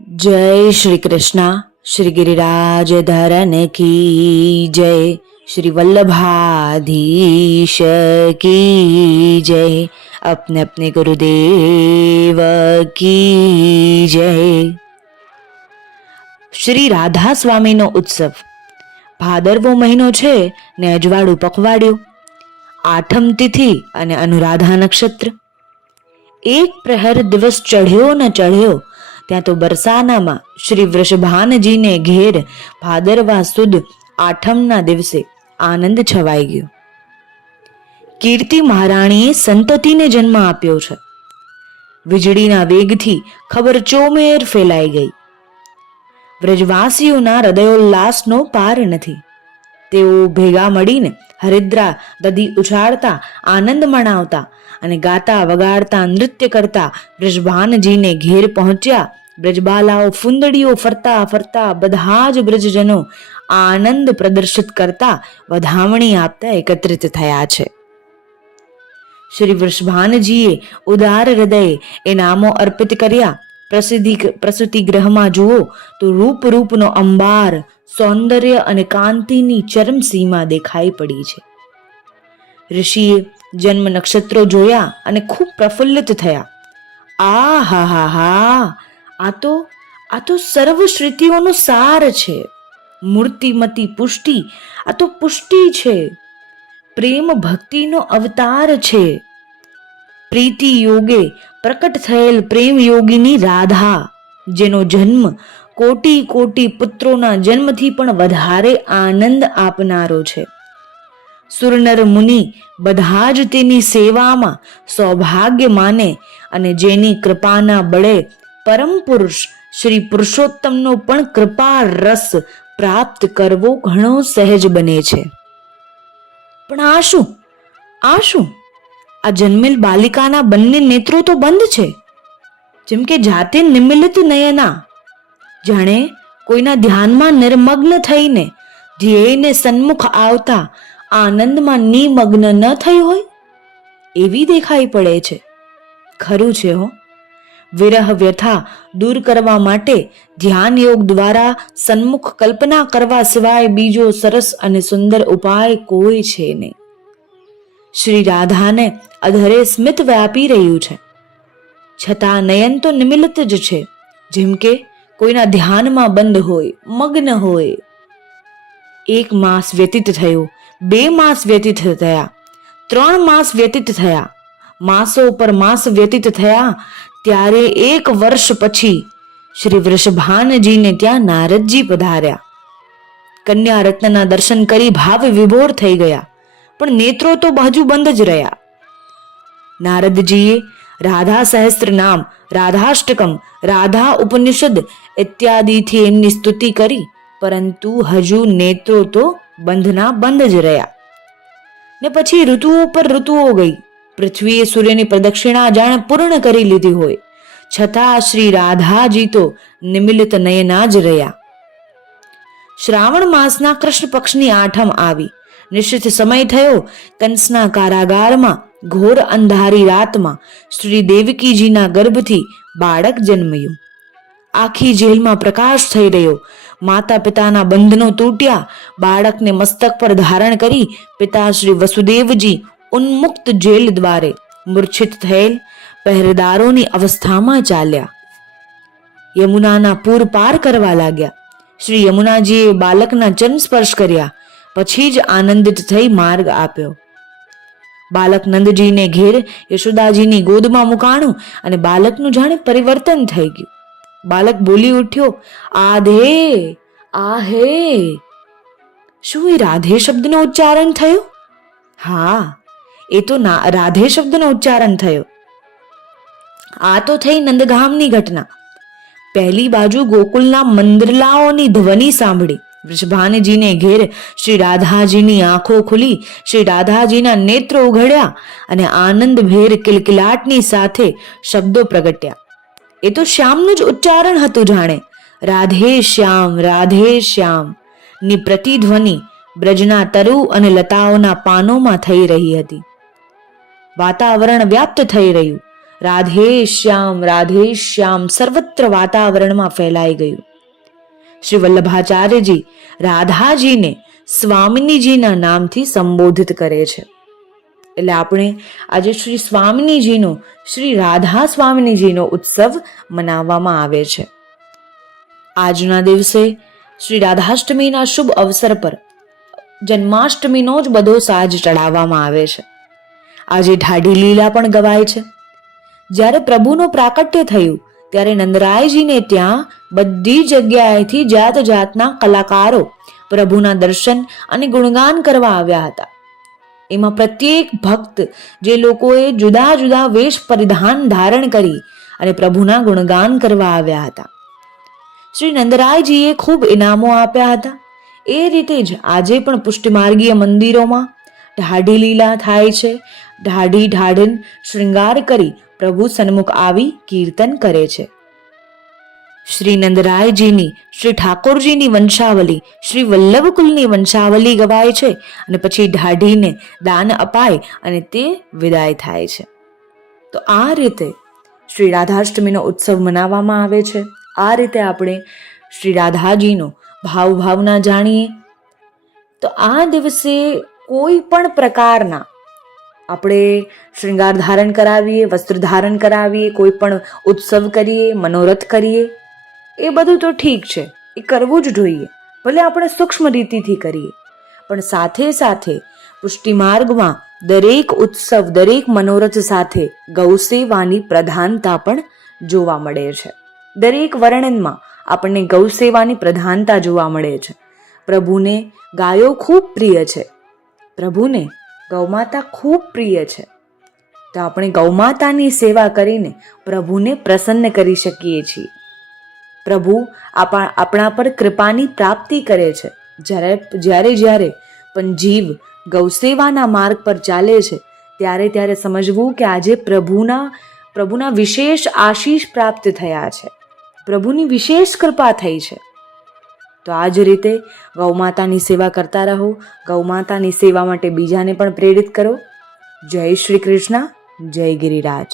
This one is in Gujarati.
જય શ્રી કૃષ્ણ, શ્રી ગિરિરાજ ધરન કી જય, શ્રી વલ્લભાધીશ કી જય, અપને અપને ગુરુદેવ કી જય. શ્રી રાધા સ્વામીનો ઉત્સવ ભાદરવો મહિનો છે ને અજવાળું પખવાડ્યું, આઠમ તિથિ અને અનુરાધા નક્ષત્ર. એક પ્રહર દિવસ ચઢ્યો ન ચઢ્યો ત્યાં તો બરસાનામાં શ્રી વૃષભાનજીને ઘેર ભાદરવા સુદ આઠમના દિવસે આનંદ છવાઈ ગયો. કીર્તિ મહારાણીએ સંતતિને જન્મ આપ્યો છે. વીજળીના વેગથી ખબર ચોમેર ફેલાઈ ગઈ. વ્રજવાસીઓના હૃદયોલ્લાસનો પાર નથી. તેઓ ભેગા મળીને હરિદ્રા દદી ઉછાળતા, આનંદ મનાવતા અને ગાતા, વગાડતા, નૃત્ય કરતા, બ્રજભાનજીને ઘેર પહોંચ્યા. બ્રજબાલાઓ, ફુંદડીઓ ફરતા ફરતા બધા જ બ્રજજનો આનંદ પ્રદર્શિત કરતા વધામણી આપતા એકત્રિત થયા છે. શ્રી વૃષભાનજીએ ઉદાર હૃદયે એ નામો અર્પિત કર્યા. પ્રસિદ્ધિ પ્રસૂતિ ગ્રહમાં જુઓ તો રૂપ રૂપનો અંબાર, સૌંદર્ય અને કાંતિની ચરમસીમા દેખાઈ પડી છે. ઋષિએ જન્મ નક્ષત્રો જોયા અને ખૂબ પ્રફુલ્લિત થયા. આ હા હા હા. આ તો આ તો સર્વશ્રુતિઓનો સાર છે. મૂર્તિમતી પુષ્ટિ, આ તો પુષ્ટિ છે. પ્રેમ ભક્તિનો અવતાર છે. પ્રીતિ યોગે પ્રકટ થયેલ પ્રેમ યોગીની રાધા, જેનો જન્મ કોટી કોટી પુત્રોના જન્મથી પણ વધારે આનંદ આપનારો છે. સુરનર મુનિ બધા જ તેની સેવામાં સૌભાગ્ય માને અને જેની કૃપાના બળે પરમ પુરુષ શ્રી પુરુષોત્તમનો પણ કૃપા રસ પ્રાપ્ત કરવો ઘણો સહેજ બને છે. પણ આ શું? આ શું? આ જન્મેલ બાલિકાના બંને નેત્રો તો બંધ છે. જેમ કે જાતે નિમિલિત નયના. જાણે કોઈના ધ્યાનમાં નિર્મગ્ન થઈને ધ્યેયને સન્મુખ આવતા આનંદમાં નિમગ્ન ન થઈ હોય, એવી દેખાઈ પડે છે. ખરું છે હો. વિરહ વ્યથા દૂર કરવા માટે ધ્યાન યોગ દ્વારા સન્મુખ કલ્પના કરવા સિવાય બીજો સરસ અને સુંદર ઉપાય કોઈ છે નહીં. શ્રી રાધાને અધરે સ્મિત વ્યાપી રહ્યું છે. છતાં નયન તો નિમિલિત જ છે, જેમ કે કોઈના ધ્યાનમાં બંધ હોય, મગ્ન હોય. એક માસ વ્યતીત થયો બે માસ વ્યતીત થયા, ત્રણ માસ વ્યતીત થયા, માસો પર માસ વ્યતીત થયા, ત્યારે એક વર્ષ પછી શ્રી વૃષભાનજીને ત્યાં નારદજી પધાર્યા. કન્યા રત્નના દર્શન કરી ભાવ વિભોર થઈ ગયા, પણ નેત્રો તો બાજુ બંધ જ રહ્યા. નારદજીએ રાધા સહસ્ત્ર નામ, રાધાષ્ટકમ, રાધા ઉપનિષદ ઇત્યાદિથી એમની સ્તુતિ કરી, પરંતુ હજુ નેત્રો તો બંધના બંધ જ રહ્યા. ને પછી ઋતુઓ પર ઋતુઓ ગઈ. પૃથ્વીએ સૂર્યની પ્રદક્ષિણા જાણે પૂર્ણ કરી લીધી હોય. છતાં શ્રી રાધાજી તો નિમિલિત નયના જ રહ્યા. શ્રાવણ માસના કૃષ્ણ પક્ષની આઠમ આવી. નિશ્ચિત સમય થયો. કંસના કારાગારમાં ઘોર અંધારી રાતમાં શ્રી દેવકીજીના ગર્ભથી બાળક જન્મ્યું. આખી જેલમાં પ્રકાશ થઈ રહ્યો. માતા પિતાના બંધનો તૂટ્યા. બાળકને મસ્તક પર ધારણ કરી પિતા શ્રી વસુદેવજી ઉન્મુક્ત જેલ દ્વારે મૂર્છિત થયેલ પહેરેદારોની અવસ્થામાં ચાલ્યા. યમુનાના પૂર પાર કરવા લાગ્યા. શ્રી યમુનાજીએ બાલકના ચરણ સ્પર્શ કર્યા. પછી જ આનંદિત થઈ માર્ગ આપ્યો. બાલક નંદજીને ઘેર યશોદાજીની ગોદમાં મુકાણું અને બાલકનું જાણે પરિવર્તન થઈ ગયું. બાલક બોલી ઉઠ્યો, આધે, આહે. શું એ રાધે શબ્દનો ઉચ્ચારણ થયો? હા, એ તો ના, રાધે શબ્દનો ઉચ્ચારણ થયો. આ તો થઈ નંદગામની ઘટના. પહેલી બાજુ ગોકુલના મંદરલાઓની ધ્વનિ સાંભળી. વૃષભાનજીને ઘેર શ્રી રાધાજીની આંખો ખુલી. શ્રી રાધાજીના નેત્રો ઉઘડ્યા અને આનંદ ભેર કિલકિલાટની સાથે શબ્દો પ્રગટ્યા. એ તો શ્યામનું જ ઉચ્ચારણ હતું જાણે. રાધે શ્યામ રાધે શ્યામ. ની પ્રતિધ્વનિ બ્રજના તરુ અને લતાઓના પાનોમાં થઈ રહી હતી. વાતાવરણ વ્યાપ્ત થઈ રહ્યું. રાધે શ્યામ રાધે શ્યામ સર્વત્ર વાતાવરણમાં ફેલાઈ ગયું. શ્રી વલ્લભાચાર્યજી રાધાજીને સ્વામિનીજીના નામથી સંબોધિત કરે છે. એટલે આપણે આજે શ્રી સ્વામિનીજીનો શ્રી રાધા સ્વામિનીજીનો ઉત્સવ મનાવવામાં આવે છે. આજના દિવસે શ્રી રાધાષ્ટમીના શુભ અવસર પર જન્માષ્ટમીનો જ બધો સાજ ચડાવવામાં આવે છે. આજે ઢાઢી લીલા પણ ગવાય છે. જ્યારે પ્રભુનું પ્રાકટ્ય થયું, ત્યારે નંદરાયજીને ત્યાં બધી જગ્યાએથી જાત જાતના કલાકારો પ્રભુના દર્શન અને ગુણગાન કરવા આવ્યા હતા. એમાં પ્રત્યેક ભક્ત જે લોકોએ જુદા જુદા વેશ પરિધાન ધારણ કરી અને પ્રભુના ગુણગાન કરવા આવ્યા હતા. શ્રી નંદરાયજીએ ખૂબ ઇનામો આપ્યા હતા. એ રીતે જ આજે પણ પુષ્ટિમાર્ગીય મંદિરોમાં ઢાઢી લીલા થાય છે. ઢાઢી ઢાઢન શૃંગાર કરી પ્રભુ સન્મુખ આવી કીર્તન કરે છે. શ્રી નંદરાયજીની શ્રી ઠાકોરજીની વંશાવલી, શ્રી વલ્લભકુલની વંશાવલી ગવાય છે અને પછી ઢાઢીને દાન અપાય અને તે વિદાય થાય છે. તો આ રીતે શ્રી રાધાષ્ટમીનો ઉત્સવ મનાવવામાં આવે છે. આ રીતે આપણે શ્રી રાધાજીનો ભાવ ભાવના જાણીએ. તો આ દિવસે કોઈ પણ પ્રકારના આપણે શૃંગાર ધારણ કરાવીએ, વસ્ત્ર ધારણ કરાવીએ, કોઈ પણ ઉત્સવ કરીએ, મનોરથ કરીએ એ બધું તો ઠીક છે. એ કરવું જ જોઈએ. ભલે આપણે સૂક્ષ્મ રીતિથી કરીએ. પણ સાથે સાથે પુષ્ટિમાર્ગમાં દરેક ઉત્સવ, દરેક મનોરથ સાથે ગૌસેવાની પ્રધાનતા પણ જોવા મળે છે. દરેક વર્ણનમાં આપણને ગૌસેવાની પ્રધાનતા જોવા મળે છે. પ્રભુને ગાયો ખૂબ પ્રિય છે. પ્રભુને ગૌમાતા ખૂબ પ્રિય છે. તો આપણે ગૌમાતાની સેવા કરીને પ્રભુને પ્રસન્ન કરી શકીએ છીએ. પ્રભુ આપણા પર કૃપાની પ્રાપ્તિ કરે છે. જ્યારે જ્યારે જ્યારે પણ જીવ ગૌસેવાના માર્ગ પર ચાલે છે, ત્યારે ત્યારે સમજવું કે આજે પ્રભુના પ્રભુના વિશેષ આશીષ પ્રાપ્ત થયા છે. પ્રભુની વિશેષ કૃપા થઈ છે. તો આ જ રીતે ગૌમાતાની સેવા કરતા રહો. ગૌમાતાની સેવા માટે બીજાને પણ પ્રેરિત કરો. જય શ્રી કૃષ્ણ, જય ગિરિરાજ.